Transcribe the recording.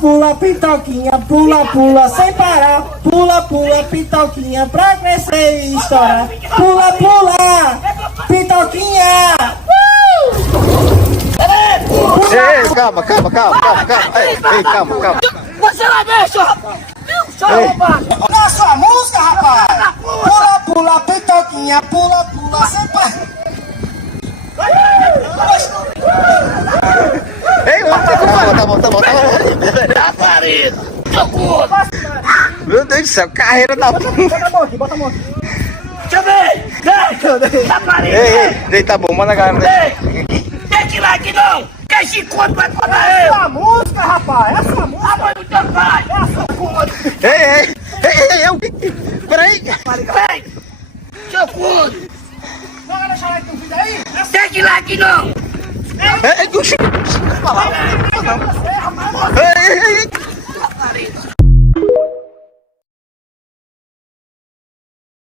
pula, pitoquinha, pula, pula, sem parar. Pula, pula, pitoquinha, pra crescer e estourar. Pula, pula, pitoquinha. Ei, calma. Ei, calma. Você vai ver, senhor rapaz! Nossa música, rapaz! Pula, pula, pitoquinha, pula, pula, sem parar. Ei, tá bom. Tá parido! Seu cu! Meu Deus do céu, carreira da... Bota a mão aqui, bota a mão aqui. Deixa eu ver! Tá parido! Ei, tá bom, manda a galera. Tem que ir lá que não! Quem se conta vai pagar eu! Essa música, rapaz, essa música. A mãe do teu pai! Ei, peraí. Vem! Seu cu! Não vai deixar aqui um vídeo aí? Tem que ir lá que não! Ei,